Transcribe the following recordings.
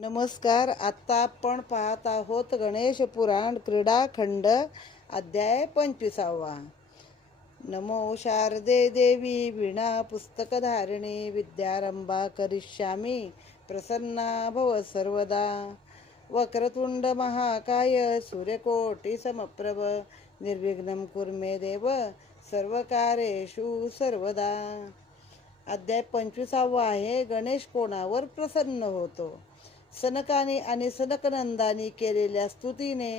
नमस्कार. आता आपण पाहत आहोत गणेश पुराण क्रीडाखंड अध्याय 25वा. नमो शारदे देवी वीणा पुस्तकधारिणी विद्यारंभा करिष्यामी प्रसन्ना भव सर्वदा. वक्रतुंड महाकाय सूर्यकोटी समप्रभ निर्विघ्नं कुरु मे देव सर्वकार्येषु सर्वदा. अध्याय 25वा आहे. गणेश कोणावर प्रसन्न होतो. सनकाने आणि सनकनंदानी केलेल्या स्तुतीने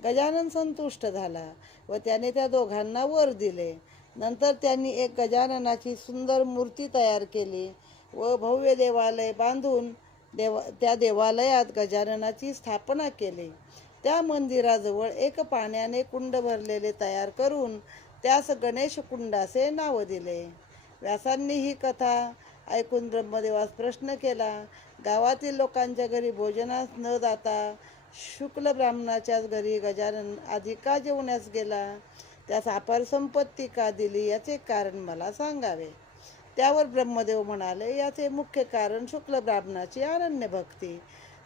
गजानन संतुष्ट झाला व त्याने त्या दोघांना वर दिले. नंतर त्यांनी एक गजाननाची सुंदर मूर्ती तयार केली व भव्य देवालय बांधून त्या देवालयात गजाननाची स्थापना केली. त्या मंदिराजवळ एक पाण्याने कुंड भरलेले तयार करून त्यास गणेश कुंडाचे नाव दिले. व्यासांनी ही कथा ऐकून ब्रह्मदेवास प्रश्न केला. गावातील लोकांच्या घरी भोजनास न जाता शुक्ल ब्राह्मणाच्याच घरी गजानन आधी का जेवण्यास गेला? त्यास अपार संपत्ती का दिली याचे कारण मला सांगावे. त्यावर ब्रह्मदेव म्हणाले, याचे मुख्य कारण शुक्ल ब्राह्मणाची अनन्य भक्ती.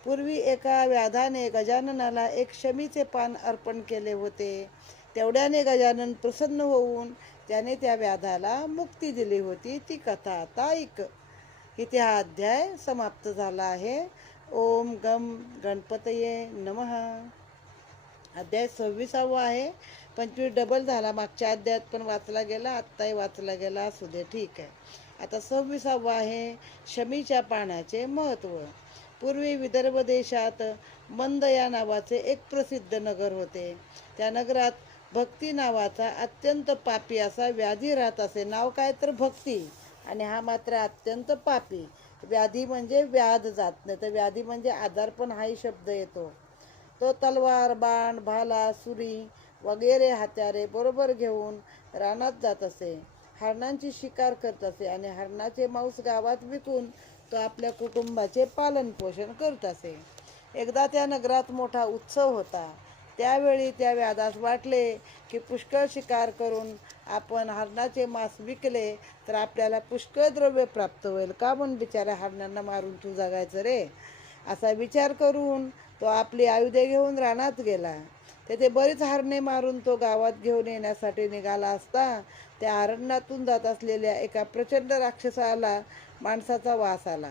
पूर्वी एका व्याधाने गजाननाला एक शमीचे पान अर्पण केले होते. तेवढ्याने गजानन प्रसन्न होऊन त्याने त्या व्याधाला मुक्ती दिली होती. ती कथा आता ऐक. इथे हा अध्याय समाप्त झाला आहे. ओम गम गणपतये नमः. अध्याय 26वा आहे. 25 डबल झाला. मागच्या अध्यायात पण वाचला गेला, आत्ताही वाचला गेला. असू दे, ठीक आहे. आता 26वा आहे. शमीच्या पानाचे महत्त्व. पूर्वी विदर्भ देशात मंद या नावाचे एक प्रसिद्ध नगर होते. त्या नगरात भक्ती नावाचा अत्यंत पापी असा व्याधी राहत असे. नाव काय तर भक्ती, आणि हा मात्र अत्यंत पापी. व्याधी म्हणजे व्याध जात नाही, तर व्याधी म्हणजे आजारपण हाही शब्द येतो. तो तलवार, बाण, भाला, सुरी वगैरे हत्यारे बरोबर घेऊन रानात जात असे. हरणांची शिकार करत असे आणि हरणाचे मांस गावात विकून तो आपल्या कुटुंबाचे पालन पोषण करत असे. एकदा त्या नगरात मोठा उत्सव होता. त्यावेळी त्या व्याधास वाटले की पुष्कळ शिकार करून आपण हरणाचे मांस विकले तर आपल्याला पुष्कळ द्रव्य प्राप्त होईल. का म्हणून बिचाऱ्या हरणांना मारून तू जगायचं रे, असा विचार करून तो आपली आयुधे घेऊन रानात गेला. तेथे बरीच हरणे मारून तो गावात घेऊन येण्यासाठी निघाला असता त्या अरण्यातून जात असलेल्या एका प्रचंड राक्षसाला माणसाचा वास आला.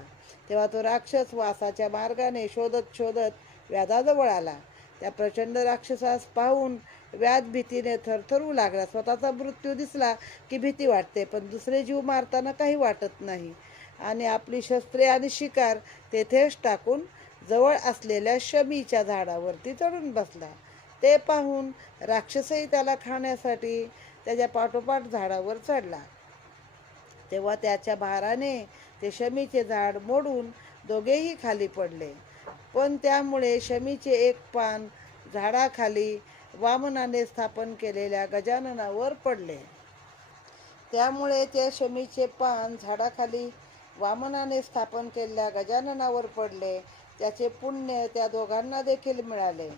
तेव्हा तो राक्षस वासाच्या मार्गाने शोधत शोधत व्याधाजवळ आला. त्या प्रचंड राक्षसास पाहून व्याध भीतीने थरथरू लागला. स्वतःचा मृत्यू दिसला की भीती वाटते, पण दुसरे जीव मारताना काही वाटत नाही. आणि आपली शस्त्रे आणि शिकार तेथेच टाकून जवळ असलेल्या शमीच्या झाडावरती चढून बसला. ते पाहून राक्षसही त्याला खाण्यासाठी त्याच्या पाठोपाठ झाडावर चढला. तेव्हा त्याच्या भाराने ते शमीचे झाड मोडून दोघेही खाली पडले. पण त्यामुळे शमीचे एक पान झाडाखाली वामनाने स्थापन केलेल्या गजाननावर पडले. त्यामुळे त्या शमीचे पान झाडाखाली वामनाने स्थापन केलेल्या गजाननावर पडले. त्याचे पुण्य त्या दोघांना देखील मिळाले.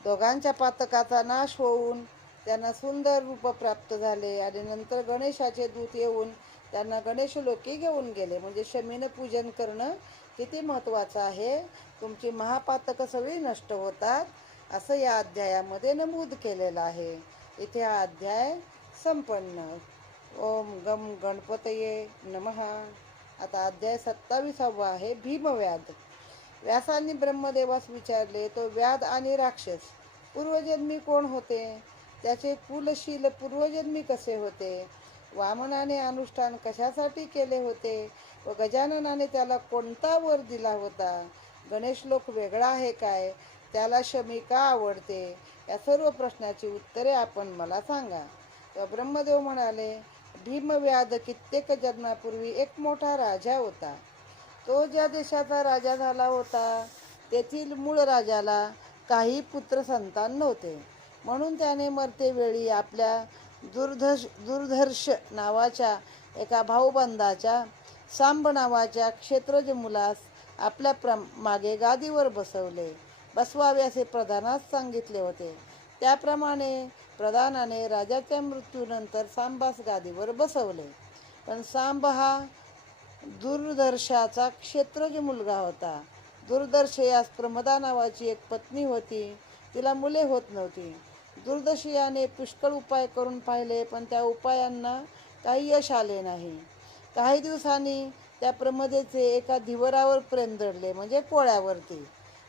दोघांच्या पातकाचा नाश होऊन त्यांना सुंदर रूप प्राप्त झाले. आणि नंतर गणेशाचे दूत येऊन त्यांना गणेशलोकी घेऊन गेले. म्हणजे शमीनं पूजन करणं किती महत्त्वाचं आहे. तुमची महापातकं सगळी नष्ट होतात असं या अध्यायामध्ये नमूद केलेलं आहे. इथे हा अध्याय संपन्न. ओम गम गणपतये नमः. आता अध्याय 27वा आहे. भीमव्याध. व्यासांनी ब्रह्मदेवास विचारले, तो व्याध आणि राक्षस पूर्वजन्मी कोण होते? त्याचे कुलशील पूर्वजन्मी कसे होते? वामनाने अनुष्ठान कशासाठी केले होते व गजाननाने त्याला कोणता वर दिला होता? गणेशलोक वेगळा आहे काय? त्याला शमी का आवडते? या सर्व प्रश्नाची उत्तरे आपण मला सांगा. तर ब्रह्मदेव म्हणाले, भीमव्याध कित्येक जन्मापूर्वी एक मोठा राजा होता. तो ज्या देशाचा राजा झाला होता तेथील मूळ राजाला काही पुत्र संतान नव्हते. म्हणून त्याने मरतेवेळी आपल्या दुर्धर्ष नावाच्या एका भाऊबंदाच्या सांब नावाच्या क्षेत्रज मुलास आपल्या मागे गादीवर बसवावे असे प्रधानास सांगितले होते. त्याप्रमाणे प्रधानाने राजाच्या मृत्यूनंतर सांबास गादीवर बसवले. पण सांब हा दुर्धर्षाचा क्षेत्रज मुलगा होता. दुर्दर्श यास प्रमदा नावाची एक पत्नी होती. तिला मुले होत नव्हती. दुर्दशी याने पुष्कळ उपाय करून पाहिले, पण त्या उपायांना काही यश आले नाही. काही दिवसांनी त्या प्रमदेचे एका धीवरावर प्रेम जडले, म्हणजे कोळ्यावरती.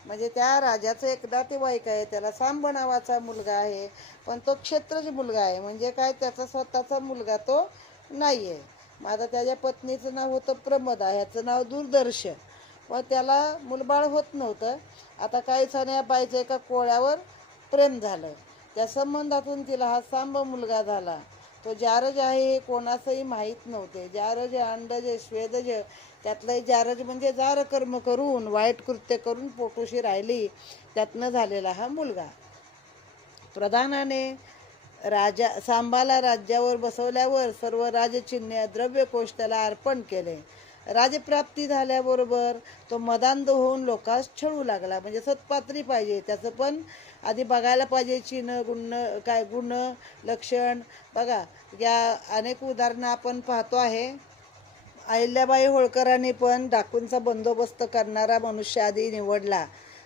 म्हणजे त्या राजाचं एक नातेवाईक आहे, त्याला सांब नावाचा मुलगा आहे, पण तो क्षत्रिय मुलगा आहे. म्हणजे काय, त्याचा स्वतःचा मुलगा तो नाही आहे. मग आता त्याच्या पत्नीचं नाव होतं प्रमदा, ह्याचं नाव दुर्दर्श. व त्याला मुलबाळ होत नव्हतं. आता काही या बाईचं एका कोळ्यावर प्रेम झालं. त्या संबंधातून तिला हा सांब मुलगा झाला. तो जारज आहे हे कोणासही माहीत नव्हते. जारज, अंडज, श्वेदज, त्यातलं जारज म्हणजे जार कर्म करून, वाईट कृत्य करून पोटोशी राहिली, त्यातनं झालेला हा मुलगा. प्रधानाने सांबाला राज्यावर बसवल्यावर सर्व राजचिन्हे, द्रव्यकोश त्याला अर्पण केले. राजप्राप्ती झाल्याबरोबर तो मदांध होऊन लोकांस छळू लागला. म्हणजे सत्पात्री पाहिजे, त्याचं पण आधी बघायला पाहिजे चिन्ह, गुण, लक्षण. बघा, या अनेक उदाहरणं आपण पाहतो आहे. अहिल्याबाई होळकरांनी पण डाकूंचा बंदोबस्त करणारा मनुष्य आधी निवडला,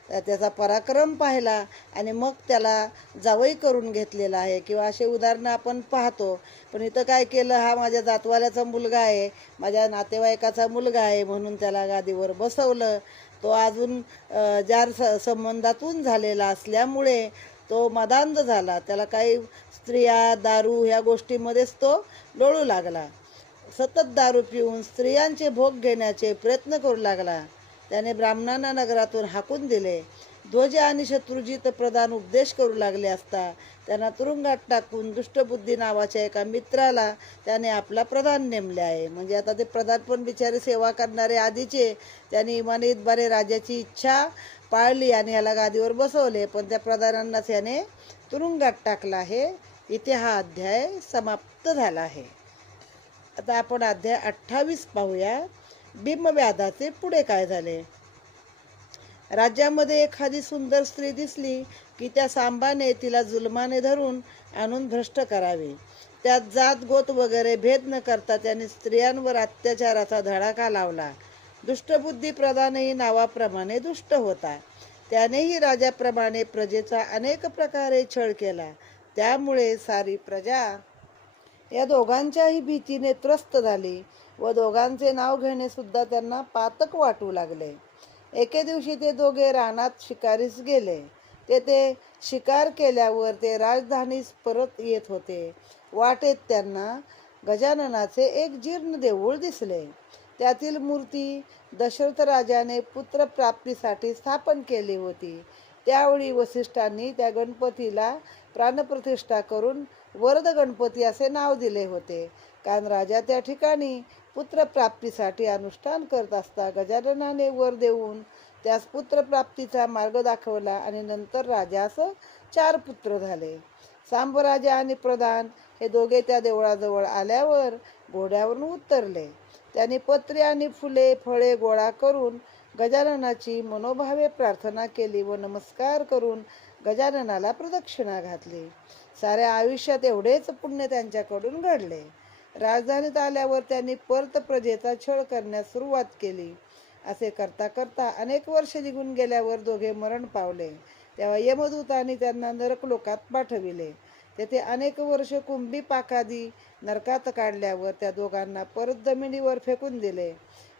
त्याचा पराक्रम पाहिला आणि मग त्याला जावई करून घेतलेला आहे. किंवा असे उदाहरणं आपण पाहतो. पण इथं काय केलं, हा माझ्या जातवाल्याचा मुलगा आहे, माझ्या नातेवाईकाचा मुलगा आहे, म्हणून त्याला गादीवर बसवलं. तो अजून जार संबंधातून झालेला असल्यामुळे तो मदांध झाला. त्याला काही स्त्रिया, दारू ह्या गोष्टीमध्येच तो लोळू लागला. सतत दारू पिऊन स्त्रियांचे भोग घेण्याचे प्रयत्न करू लागला. त्याने ब्राह्मणांना नगरातून हाकून दिले. ध्वज आणि शत्रुजित प्रधान उपदेश करू लागले असता त्यांना तुरुंगात टाकून दुष्टबुद्धी नावाच्या एका मित्राला त्याने आपला प्रधान नेमले आहे. म्हणजे आता ते प्रधान पण बिचारे सेवा करणारे आधीचे, त्यांनी इमानीतबारे राजाची इच्छा पाळली आणि ह्याला गादीवर बसवले, पण त्या प्रधानांनाच याने तुरुंगात टाकला आहे. इथे हा अध्याय समाप्त झाला आहे. आता आपण अध्याय 28 पाहूया. बिंबव्याधाचे पुढे काय झाले. राज्यामध्ये एखादी सुंदर स्त्री दिसली की त्या सांबाने तिला जुलमाने धरून आणून भ्रष्ट करावे. त्यात जात गोत वगैरे भेद न करता त्याने स्त्रियांवर अत्याचाराचा धडाका लावला. दुष्टबुद्धी प्रधानही नावाप्रमाणे दुष्ट होता. त्यानेही राजाप्रमाणे प्रजेचा अनेक प्रकारे छळ केला. त्यामुळे सारी प्रजा या दोघांच्याही भीतीने त्रस्त झाली व दोघांचे नाव घेणे सुद्धा त्यांना पातक वाटू लागले. एके दिवशी ते दोघे रानात शिकारीस गेले. तेथे शिकार केल्यावर ते राजधानीस परत येत होते. वाटेत त्यांना गजाननाचे एक जीर्ण देऊळ दिसले. त्यातील मूर्ती दशरथ राजाने पुत्रप्राप्तीसाठी स्थापन केली होती. त्यावेळी वसिष्ठांनी त्या गणपतीला प्राणप्रतिष्ठा करून वरद गणपती असे नाव दिले होते. कारण राजा त्या ठिकाणी पुत्रप्राप्तीसाठी अनुष्ठान करत असता गजाननाने वर देऊन त्यास पुत्रप्राप्तीचा मार्ग दाखवला आणि नंतर राजास 4 पुत्र झाले. सांबराजा आणि प्रधान हे दोघे त्या देवळाजवळ आल्यावर घोड्यावरून उतरले. त्यांनी पत्रे आणि फुले फळे गोळा करून गजाननाची मनोभावे प्रार्थना केली व नमस्कार करून गजाननाला प्रदक्षिणा घातली. साऱ्या आयुष्यात एवढेच पुण्य त्यांच्याकडून घडले. राजधानीत आल्यावर त्यांनी परत प्रजेचा छळ करण्यास सुरुवात केली. असे करता करता अनेक वर्ष निघून गेल्यावर दोघे मरण पावले. तेव्हा यमदूतांनी त्यांना नरकलोकात पाठविले. तेथे अनेक वर्ष कुंभी पाकादी नरकात काढल्यावर त्या दोघांना परत जमिनीवर फेकून दिले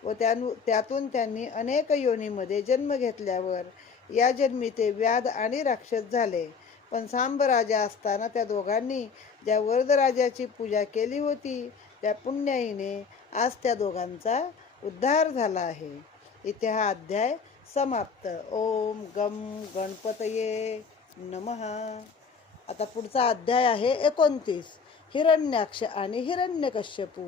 व त्यातून त्यांनी अनेक योनीमध्ये जन्म घेतल्यावर या जन्मी ते व्याध आणि राक्षस झाले. पण सांब राजा असताना त्या दोघांनी ज्या वरदराजाची पूजा केली होती त्या पुण्याईने आज त्या दोघांचा उद्धार झाला आहे. इथे हा अध्याय समाप्त. ओम गम गणपतये नमः. आता पुढचा अध्याय आहे 29. हिरण्याक्ष आणि हिरण्यकश्यपू.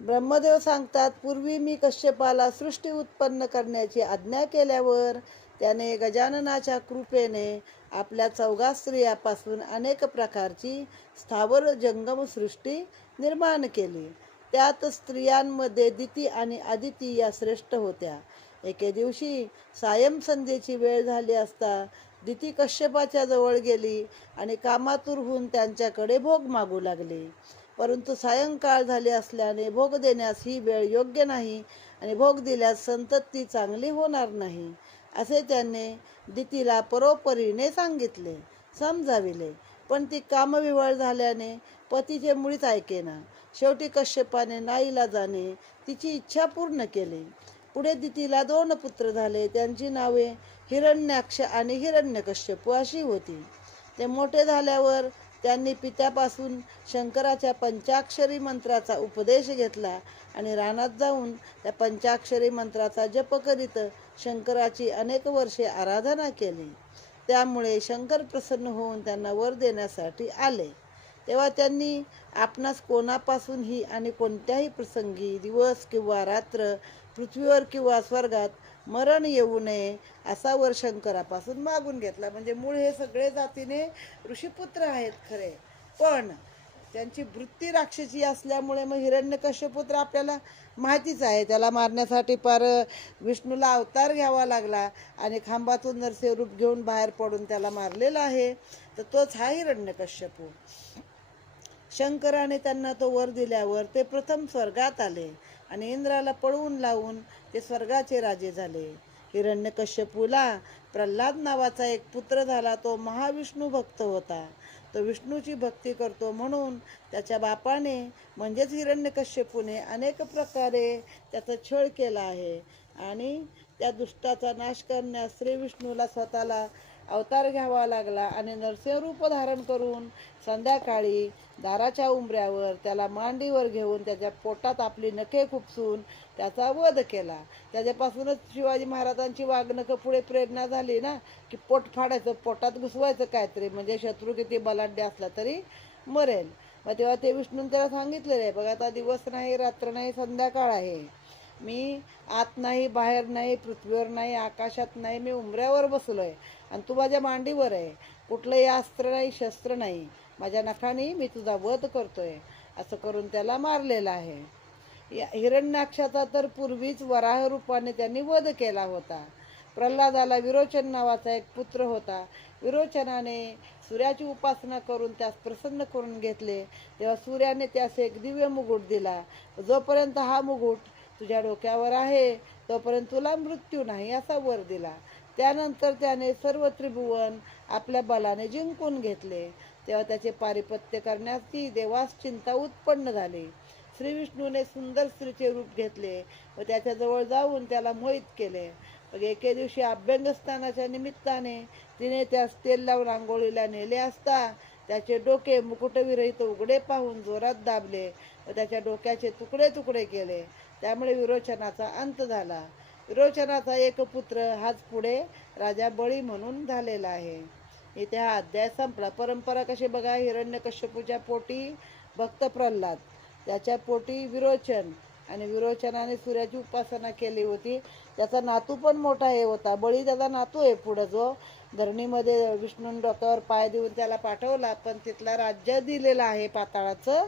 ब्रह्मदेव सांगतात, पूर्वी मी कश्यपाला सृष्टी उत्पन्न करण्याची आज्ञा केल्यावर त्याने गजाननाच्या कृपेने आपल्या 14 स्त्रियापासून अनेक प्रकारची स्थावर जंगम सृष्टी निर्माण केली. त्यात स्त्रियांमध्ये दिती आणि आदिती या श्रेष्ठ होत्या. एके दिवशी सायं संध्येची वेळ झाली असता दिती कश्यपाच्या जवळ गेली आणि कामातुर होऊन त्यांच्याकडे भोग मागू लागली. परंतु सायंकाळ झाली असल्याने भोग देण्यास ही वेळ योग्य नाही आणि भोग दिल्यास संतती चांगली होणार नाही असे त्याने दितीला परोपरीने सांगितले, समजाविले. पण ती कामविवळ झाल्याने पतीचे मुळीच ऐकेना. शेवटी कश्यपाने नाईलाजाने तिची इच्छा पूर्ण केली. पुढे दितीला 2 पुत्र झाले. त्यांची नावे हिरण्याक्ष आणि हिरण्यकश्यपू अशी होती. ते मोठे झाल्यावर त्यांनी पित्यापासून शंकराच्या पंचाक्षरी मंत्राचा उपदेश घेतला आणि रानात जाऊन त्या पंचाक्षरी मंत्राचा जप करीत शंकराची अनेक वर्षे आराधना केली. त्यामुळे शंकर प्रसन्न होऊन त्यांना वर देण्यासाठी आले. तेव्हा त्यांनी आपणास कोणापासूनही आणि कोणत्याही प्रसंगी दिवस किंवा रात्र पृथ्वीवर किंवा स्वर्गात मरण येऊ नये असा वर शंकरापासून मागून घेतला. म्हणजे मूळ हे सगळे जातीने ऋषीपुत्र आहेत खरे, पण त्यांची वृत्ती राक्षसी असल्यामुळे मग हिरण्यकश्यपू तर आपल्याला माहितीच आहे, त्याला मारण्यासाठी पार विष्णूला अवतार घ्यावा लागला आणि खांबातून नरसिंह रूप घेऊन बाहेर पडून त्याला मारलेला आहे. तर तोच हा हिरण्यकश्यपू. शंकराने त्यांना तो वर दिल्यावर ते प्रथम स्वर्गात आले आणि इंद्राला पळवून लावून ते स्वर्गाचे राजे झाले. हिरण्यकश्यपूला प्रल्हाद नावाचा एक पुत्र झाला. तो महाविष्णू भक्त होता. तो विष्णूची भक्ती करतो म्हणून त्याच्या बापाने म्हणजेच हिरण्यकश्यपूने अनेक प्रकारे त्याचा छळ केला आहे आणि त्या दुष्टाचा नाश करण्यास श्री विष्णूला स्वतःला अवतार घ्यावा लागला आणि नरसिंह रूप धारण करून संध्याकाळी दाराच्या उंबऱ्यावर त्याला मांडीवर घेऊन त्याच्या पोटात आपली नखे खुपसून त्याचा वध केला. त्याच्यापासूनच शिवाजी महाराजांची वागणुक पुढे प्रेरणा झाली ना, की पोट फाडायचं, पोटात घुसवायचं काहीतरी, म्हणजे शत्रू किती बलाढ्य असला तरी मरेल. मग तेव्हा ते विष्णून त्याला सांगितलेलं आहे, बघा आता दिवस नाही, रात्र नाही, संध्याकाळ आहे. मी आत नाही, बाहेर नाही, पृथ्वीवर नाही, आकाशात नाही, मी उंबऱ्यावर बसलोय आणि तू माझ्या मांडीवर आहे. कुठलंही अस्त्र नाही, शस्त्र नाही, माझ्या नखाने मी तुझा वध करतोय असं करून त्याला मारलेला आहे. हिरण्याक्षाचा तर पूर्वीच वराह रूपाने त्यांनी वध केला होता. प्रल्हादाला विरोचन नावाचा एक पुत्र होता. विरोचनाने सूर्याची उपासना करून त्यास प्रसन्न करून घेतले. तेव्हा सूर्याने त्यास एक दिव्य मुकुट दिला. जोपर्यंत हा मुकुट तुझ्या डोक्यावर आहे तोपर्यंत तुला मृत्यू नाही असा वर दिला. त्यानंतर त्याने सर्व त्रिभुवन आपल्या बलाने जिंकून घेतले. तेव्हा त्याचे पारिपत्य करण्याची देवास चिंता उत्पन्न झाली. श्री विष्णूने सुंदर स्त्रीचे रूप घेतले व त्याच्याजवळ जाऊन त्याला मोहित केले. मग एके दिवशी अभ्यंगस्नानाच्या निमित्ताने तिने त्यास तेल लावून आंघोळीला नेले असता त्याचे डोके मुकुटविरहित उघडे पाहून जोरात दाबले व त्याच्या डोक्याचे तुकडे तुकडे केले. त्यामुळे विरोचनाचा अंत झाला. विरोचनाचा एक पुत्र हाच पुढे राजा बळी म्हणून झालेला आहे. इथे हा अध्याय संपला. परंपरा कशी बघा, हिरण्यकश्यपूच्या पोटी भक्त प्रल्हाद, त्याच्या पोटी विरोचन आणि विरोचनाने सूर्याची उपासना केली होती. त्याचा नातू पण मोठा हे होता, बळी त्याचा नातू आहे. पुढं जो धरणीमध्ये विष्णून डोक्यावर पाय देऊन त्याला पाठवला पण तिथला राज्य दिलेला आहे पाताळाचं,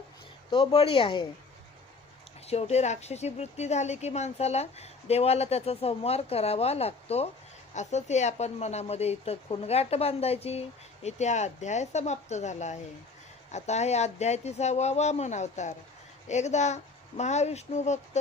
तो बळी आहे. शेवटी राक्षसी वृत्ती झाली की माणसाला देवाला त्याचा संहार करावा लागतो. असंच हे आपण मनामध्ये इथं खुणगाठ बांधायची. इथे हा अध्याय समाप्त झाला आहे. आता आहे अध्याय 30वा वामन अवतार. एकदा महाविष्णू भक्त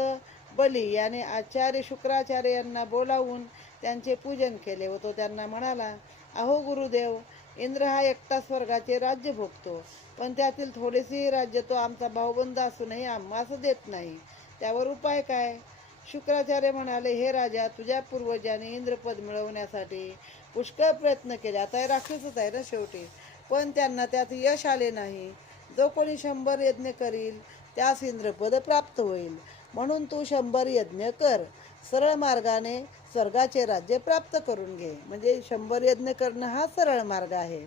बली याने आचार्य शुक्राचार्य यांना बोलावून त्यांचे पूजन केले व तो त्यांना म्हणाला, अहो गुरुदेव, इंद्र हा एकटा स्वर्गाचे राज्य भोगतो, पण त्यातील थोडेसेही राज्य तो आमचा भाऊबंद असूनही आम्हास देत नाही. त्यावर उपाय काय? शुक्राचार्य म्हणाले, हे राजा, तुझ्या पूर्वजांनी इंद्रपद मिळवण्यासाठी पुष्कळ प्रयत्न केले. आता हे राक्षसच आहे ना शेवटी, पण त्यांना त्यात यश आले नाही. जो कोणी 100 यज्ञ करील त्यास इंद्रपद प्राप्त होईल. म्हणून तू 100 यज्ञ कर, सरळ मार्गाने स्वर्गाचे राज्य प्राप्त करून घे. म्हणजे 100 यज्ञ करणं हा सरळ मार्ग आहे.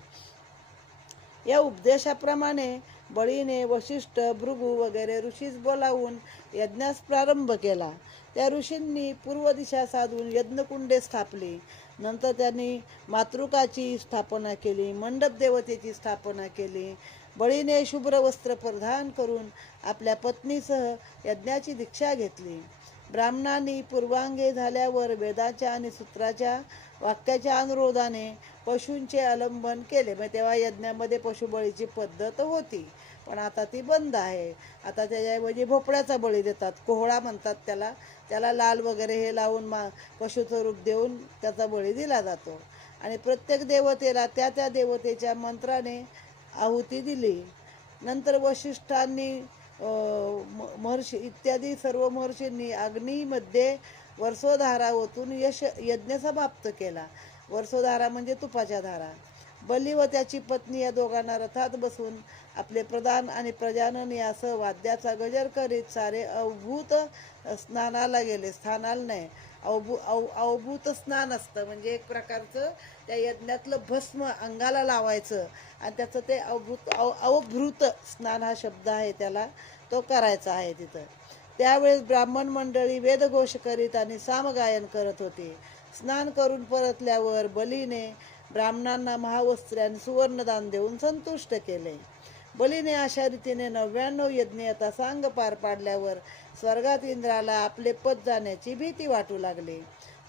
या उपदेशाप्रमाणे बळीने वशिष्ठ, भृगू वगैरे ऋषीस बोलावून यज्ञास प्रारंभ केला. त्या ऋषींनी पूर्व दिशा साधून यज्ञकुंडे स्थापली. नंतर त्यांनी मातृकाची स्थापना केली, मंडप देवतेची स्थापना केली. बळीने शुभ्र वस्त्र परिधान करून आपल्या पत्नीसह यज्ञाची दीक्षा घेतली. ब्राह्मणांनी पूर्वांगे झाल्यावर वेदाच्या आणि सूत्राच्या वाक्याच्या अनुरोधाने पशूंचे अवलंबन केले. मग तेव्हा यज्ञामध्ये पशुबळीची पद्धत होती, पण आता ती बंद आहे. आता त्याच्याऐवजी भोपळ्याचा बळी देतात, कोहळा म्हणतात त्याला. त्याला लाल वगैरे हे लावून पशुचं रूप देऊन त्याचा बळी दिला जातो. आणि प्रत्येक देवतेला त्या त्या देवतेच्या मंत्राने आहुती दिली. नंतर वशिष्ठांनी महर्षी इत्यादी सर्व महर्षींनी अग्नीमध्ये वर्षोधारा ओतून यज्ञ समाप्त केला. वर्षोधारा म्हणजे तुपाच्या धारा. बली व त्याची पत्नी या दोघांना रथात बसून आपले प्रधान आणि प्रजानन यासह वाद्याचा गजर करीत सारे अवभूत स्नानाला गेले. स्थानाला नाही, अवभूत स्नान असतं, म्हणजे एक प्रकारचं त्या यज्ञातलं भस्म अंगाला लावायचं आणि त्याचं ते अवभृत स्नान हा शब्द आहे त्याला, तो करायचा आहे तिथं. त्यावेळेस ब्राह्मण मंडळी वेदघोष करीत आणि सामगायन करत होते. स्नान करून परतल्यावर बलीने ब्राह्मणांना महावस्त्रे आणि सुवर्णदान देऊन संतुष्ट केले. बलीने अशा रीतीने 99 यज्ञ यथासांग पार पाडल्यावर स्वर्गात इंद्राला आपले पद जाण्याची भीती वाटू लागली.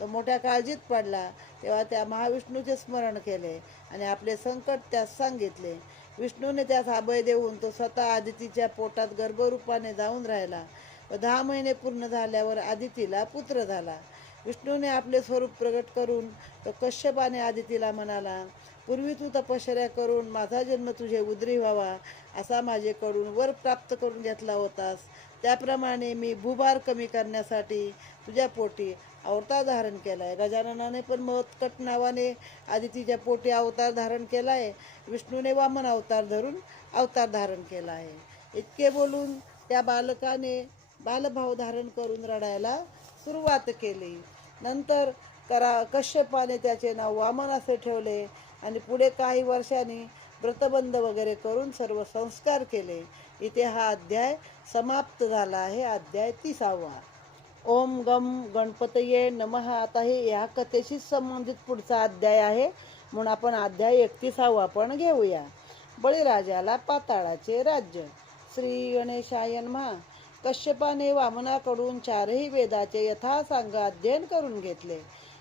तो मोठ्या काळजीत पडला. तेव्हा त्या महाविष्णूचे स्मरण केले आणि आपले संकट त्यास सांगितले. विष्णूने त्यास अभय देऊन तो स्वतः आदितीच्या पोटात गर्भरूपाने जाऊन राहिला व 10 महिने पूर्ण झाल्यावर आदितीला पुत्र झाला. विष्णूने आपले स्वरूप प्रगट करून तो कश्यपाने आदितीला म्हणाला, पूर्वी तू तपश्चर्या करून माझा जन्म तुझे उदरी व्हावा असा माझेकडून वर प्राप्त करून घेतला होतास. त्याप्रमाणे मी भूभार कमी करण्यासाठी तुझ्या पोटी अवतार धारण केलाय. गजाननाने पण मोत्कट नावाने आदितीच्या पोटी अवतार धारण केलाय. विष्णूने वामन अवतार धरून अवतार धारण केला आहे. इतके बोलून त्या बालकाने बालभाव धारण करून रडायला सुरुवात केली. नंतर कश्यपाने त्याचे नाव वामन असे ठेवले आणि पुढे काही वर्षांनी व्रतबंध वगैरे करून सर्व संस्कार केले. इथे हा अध्याय समाप्त झाला आहे. अध्याय 30वा. ओम गम गणपतये नमः. आता हे या कथेशी संबंधित पुढचा अध्याय आहे, म्हणून आपण अध्याय 31वा पण घेऊया. बळीराजाला पाताळाचे राज्य. श्री गणेशाय नमः. कश्यपाने वामनाकडून 4ही वेदाचे यथासांग अध्ययन करून घेतले.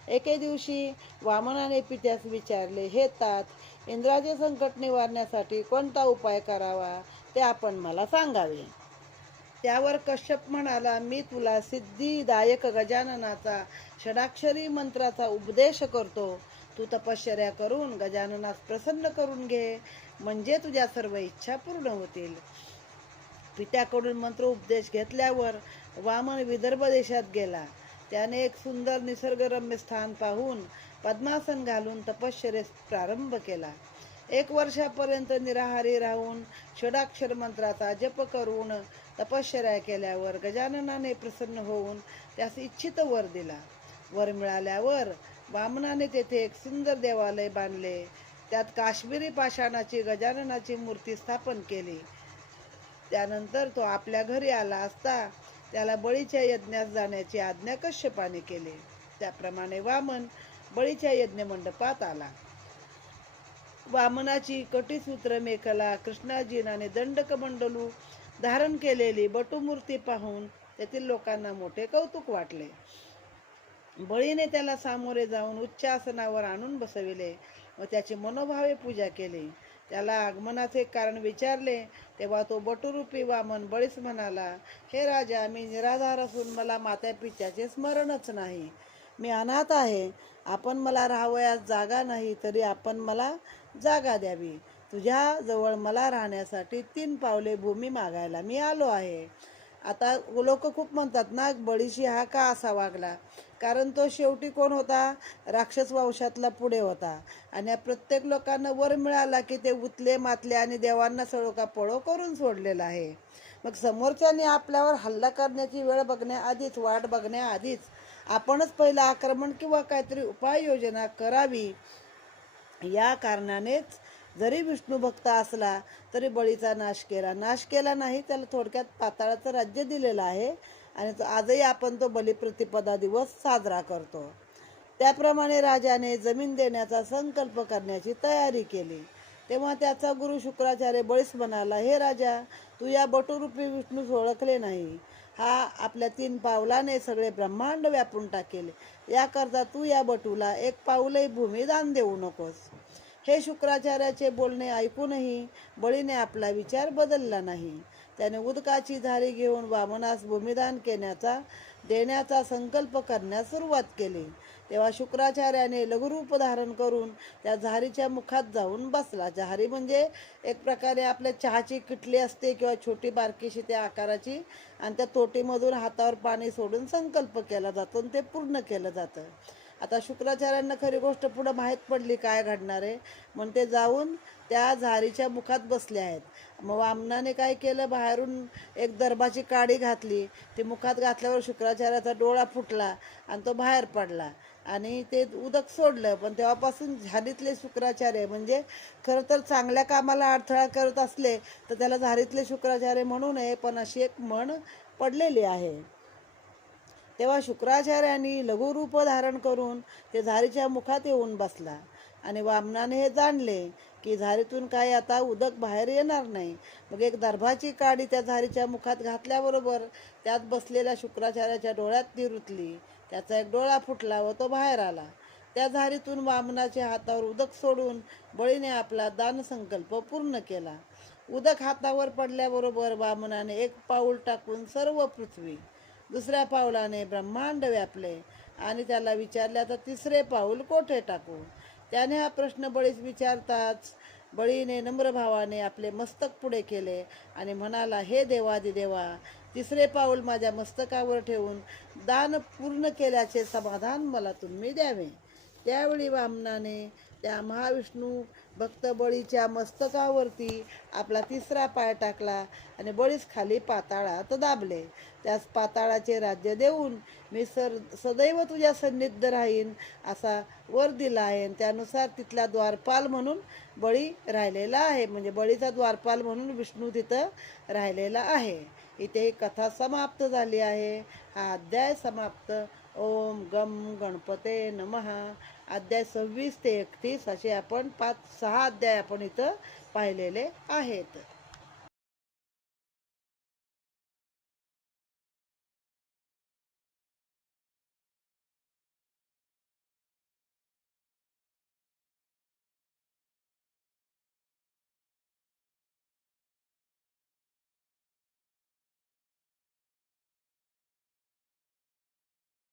एके दिवशी वामनाने पित्यास विचारले, हे तात, इंद्राचे संकट निवारण्यासाठी कोणता उपाय करावा ते आपण मला सांगावे. त्यावर कश्यप म्हणाला, मी तुला सिद्धिदायक गजाननाचा षडाक्षरी मंत्राचा उपदेश करतो. तू तपश्चर्या करून गजाननास प्रसन्न करून घे, म्हणजे तुझ्या सर्व इच्छा पूर्ण होतील. पित्याकडून मंत्र उपदेश घेतल्यावर वामन विदर्भ देशात गेला. त्याने एक सुंदर निसर्गरम्य स्थान पाहून पद्मासन घालून तपश्चर्येस प्रारंभ केला. 1 वर्षापर्यंत निराहारी राहून षडाक्षर मंत्राचा जप करून तपश्चर्या केल्यावर गजाननाने प्रसन्न होऊन त्यास इच्छित वर दिला. वर मिळाल्यावर वामनाने तेथे एक सुंदर देवालय बांधले. त्यात काश्मीरी पाषाणाची गजाननाची मूर्ती स्थापन केली. त्यानंतर तो आपल्या घरी आला असता त्याला बळीच्या यज्ञास जाण्याची आज्ञा कश्यपाने केली. त्याप्रमाणे वामन बळीच्या यज्ञ मंडपात आला. वामनाची कटीसूत्र मेखला, कृष्णाजीनाने दंडकमंडलू धारण केलेली बटूमूर्ती पाहून तेथील लोकांना मोठे कौतुक वाटले. बळीने त्याला सामोरे जाऊन उच्च आसनावर आणून बसविले व त्याची मनोभावे पूजा केली. त्याला आगमनाचे कारण विचारले तेव्हा तो बटूरूपी वामन बळीस म्हणाला, हे राजा, मी निराधार असून मला माता पित्याचे स्मरणच नाही. मी अनाथ आहे. आपण मला राहावयास जागा नाही, तरी आपण मला जागा द्यावी. तुझ्या जवळ मला राहण्यासाठी 3 पावले भूमी मागायला मी आलो आहे. आता लोक खूप म्हणतात ना, बळीशी हा का असा वागला, कारण तो शेवटी कोण होता, राक्षस वंशातला पुढे होता. आणि प्रत्येक लोकांना वर मिळाला की ते उतले मातले आणि देवांना सळोका पळो करून सोडलेला आहे. मग समोरच्याने आपल्यावर हल्ला करण्याची वेळ बघण्याआधीच, वाट बघण्याआधीच आपणच पहिलं आक्रमण किंवा काहीतरी उपाययोजना करावी. या कारणानेच जरी विष्णू भक्त असला तरी बळीचा नाश केला नाही. त्याला थोडक्यात पाताळाचं राज्य दिलेलं आहे आणि आजही आपण तो बलिप्रतिपदा दिवस साजरा करतो. त्याप्रमाणे राजाने जमीन देण्याचा संकल्प करण्याची तयारी केली. तेव्हा त्याचा गुरु शुक्राचार्य बळीस म्हणाला, हे राजा, तू या बटूरूपी विष्णूस ओळखले नाही. हा आपल्या 3 पावलाने सगळे ब्रह्मांड व्यापून टाकेल. याकरता तू या बटूला एक पाऊलही भूमिदान देऊ नकोस. हे शुक्राचार्याचे बोलणे ऐकूनही बळीने आपला विचार बदलला नाही. त्याने उदकाची झारी घेऊन वामनास भूमिदान देण्याचा संकल्प करण्यास सुरुवात केली. तेव्हा शुक्राचार्याने लघुरूप धारण करून त्या झारीच्या मुखात जाऊन बसला. झारी म्हणजे एक प्रकारे आपल्या चहाची किटली असते किंवा छोटी बारकीशी त्या आकाराची, आणि त्या तोटीमधून हातावर पाणी सोडून संकल्प केला जातो आणि ते पूर्ण केलं जातं. आता शुक्राचार्यांना खरी गोष्ट पुढं माहीत पडली काय घडणार आहे, म्हणून ते जाऊन त्या झारीच्या मुखात बसले आहेत. मग वामनाने काय केलं, बाहेरून एक दर्भाची काडी घातली. ती मुखात घातल्यावर शुक्राचार्याचा डोळा फुटला आणि तो बाहेर पडला आणि ते उदक सोडलं. पण तेव्हापासून झारीतले शुक्राचार्य म्हणजे खरं तर चांगल्या कामाला अडथळा करत असले तर त्याला झारीतले शुक्राचार्य म्हणू नये, पण अशी एक म्हण पडलेली आहे. तेव्हा शुक्राचार्यांनी लघुरूप धारण करून ते झारीच्या मुखात येऊन बसला आणि वामनाने हे जाणले की झारीतून काही आता उदक बाहेर येणार नाही. मग एक दर्भाची काडी त्या झारीच्या मुखात घातल्याबरोबर त्यात बसलेल्या शुक्राचार्याच्या डोळ्यात ती रुतली. त्याचा एक डोळा फुटला व तो बाहेर आला. त्या झारीतून वामनाच्या हातावर उदक सोडून बळीने आपला दानसंकल्प पूर्ण केला. उदक हातावर पडल्याबरोबर वामनाने एक पाऊल टाकून सर्व पृथ्वी, दुसऱ्या पाऊलाने ब्रह्मांड व्यापले आणि त्याला विचारले, आता तिसरे पाऊल कोठे टाकू? त्याने हा प्रश्न बळीस विचारताच बळीने नम्रभावाने आपले मस्तक पुढे केले आणि म्हणाला, हे देवादिदेवा, तिसरे पाऊल माझ्या मस्तकावर ठेवून दान पूर्ण केल्याचे समाधान मला तुम्ही द्यावे. त्यावेळी वामनाने त्या महाविष्णू भक्त बळीच्या मस्तकावरती आपला तिसरा पाय टाकला आणि बळीस खाली पाताळात दाबले. त्यास पाताळाचे राज्य देऊन मी सदैव तुझ्या सन्निध राहीन असा वर दिला आहे. त्यानुसार तिथला द्वारपाल म्हणून बळी राहिलेला आहे. म्हणजे बळीचा द्वारपाल म्हणून विष्णू तिथं राहिलेला आहे. इथे ही कथा समाप्त झाली आहे. हा अध्याय समाप्त. ओम गम गणपते नमः. अध्याय 26 ते 31 असे आपण 5-6 अध्याय आपण इथं पाहिलेले आहेत.